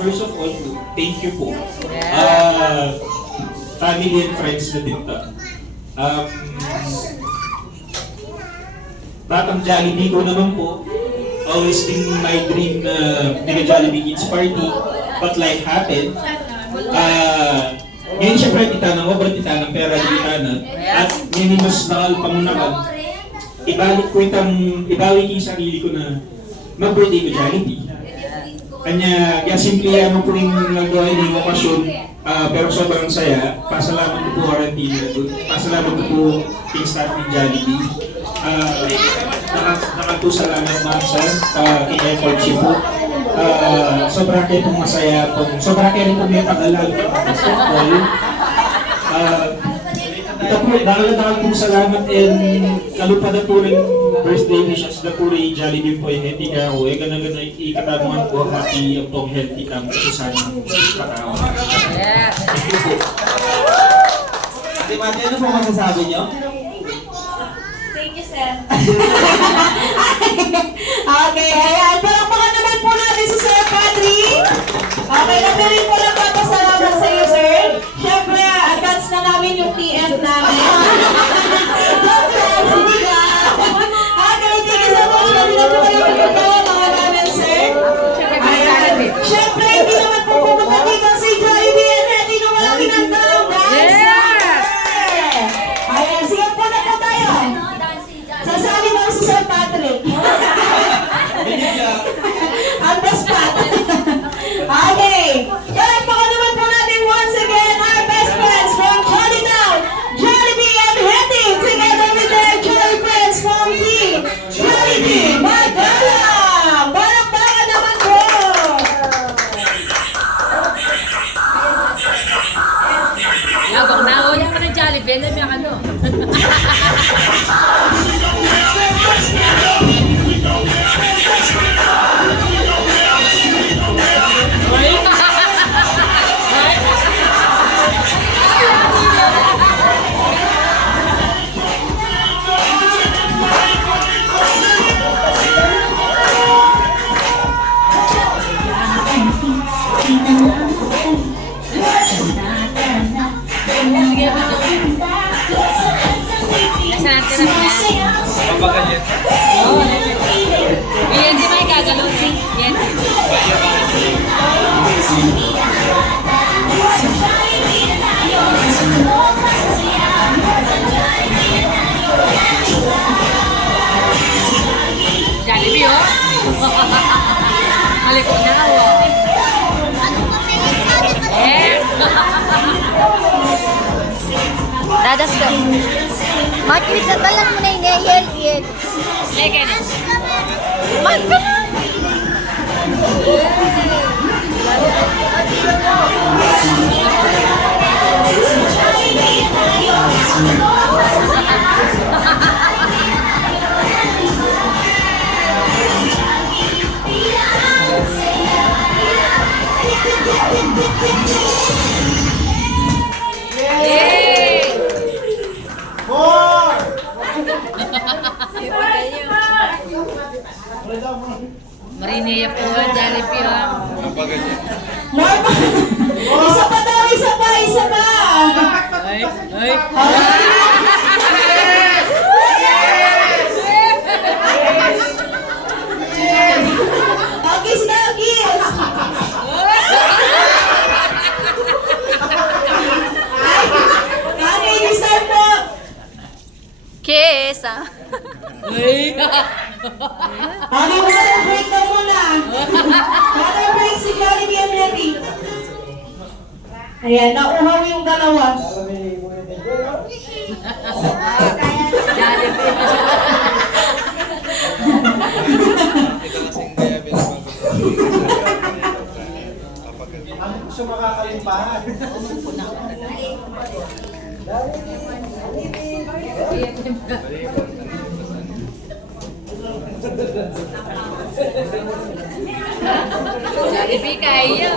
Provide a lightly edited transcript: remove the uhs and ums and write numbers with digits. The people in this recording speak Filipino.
First of all, thank you po. Family and friends na din to. Batang Jollibee ko naman po. Always been my dream na nag-Jollibee Kids Party. But life happened. Ngayon syempre titanang ko, ba't titanang pera di titanang. At minimos na pangunakan. Ibawi ko yung sarili ko na mag-birthday ko Jollibee. Kaya simple mo po yung nagawa yung okasyon. Pero sobrang saya. Pasalamat ko po Quarantine. Pasalamat ko po yung staff ng Jollibee. Salamat ma'am sir. Kina-effort siya po. Sobrang kayo pong masaya po. Sobrang kayo pong may pag-alag. Ito po, dahil pong salamat and lalo pa na po rin birthday wishes na po rin Jollibee po yung healthy ka ako. Gana-gana ikatanungan po happy ang pong healthy ka kasi sana katao. Thank you po. Ate Mati, ano po masasabi niyo? Thank you, sir. Okay, ayan. Palakpakan naman po natin si Sir Patrick. Okay, nabirin po lang papasalamat sa iyo, sir. Siyempre, advance na namin yung TF namin. Sige ka. Okay, thank you so much. Kami na po kayo pagkakawa, mga namin, sir. Ayan. Siyempre, hindi naman po pumunta dito si Jollibee and ready na walang pinagdalaw, guys. Ayan, sige po na po tayo. Sasabi mo si Sir Patrick. Ang best spot. Okay. Palakpakan naman po natin once again our best friends from Jollitown, Jollibee and Hetty, together with their Jolly friends from Team Jollibee Magalang. Palakpakan naman po. Yabang na ako yan ka ng Jollibee, alam yung ano. Nasa natin na yan. Kapag yan. Oo. Yan, di ba ikagalaw? Yan. Jollibee, oh. Maliko na ako. Yes. Dadas ka. Makikita na talang mo na yung yel. Leke na. Magka na. Yay! Marinea po, Jollibee, oh. Kapag yan. Normal. Isa pa daw, isa pa. Ay. Agis na agis. Okay, this time po. Kiss, ah. Ay. Okay, water break na muna. Water break si Jollibee and Hetty. Ayan, nauhaw yung dalawa. Jollibee. Ito kasing kaya Ano gusto makakalimpahan? Jollibee kayo.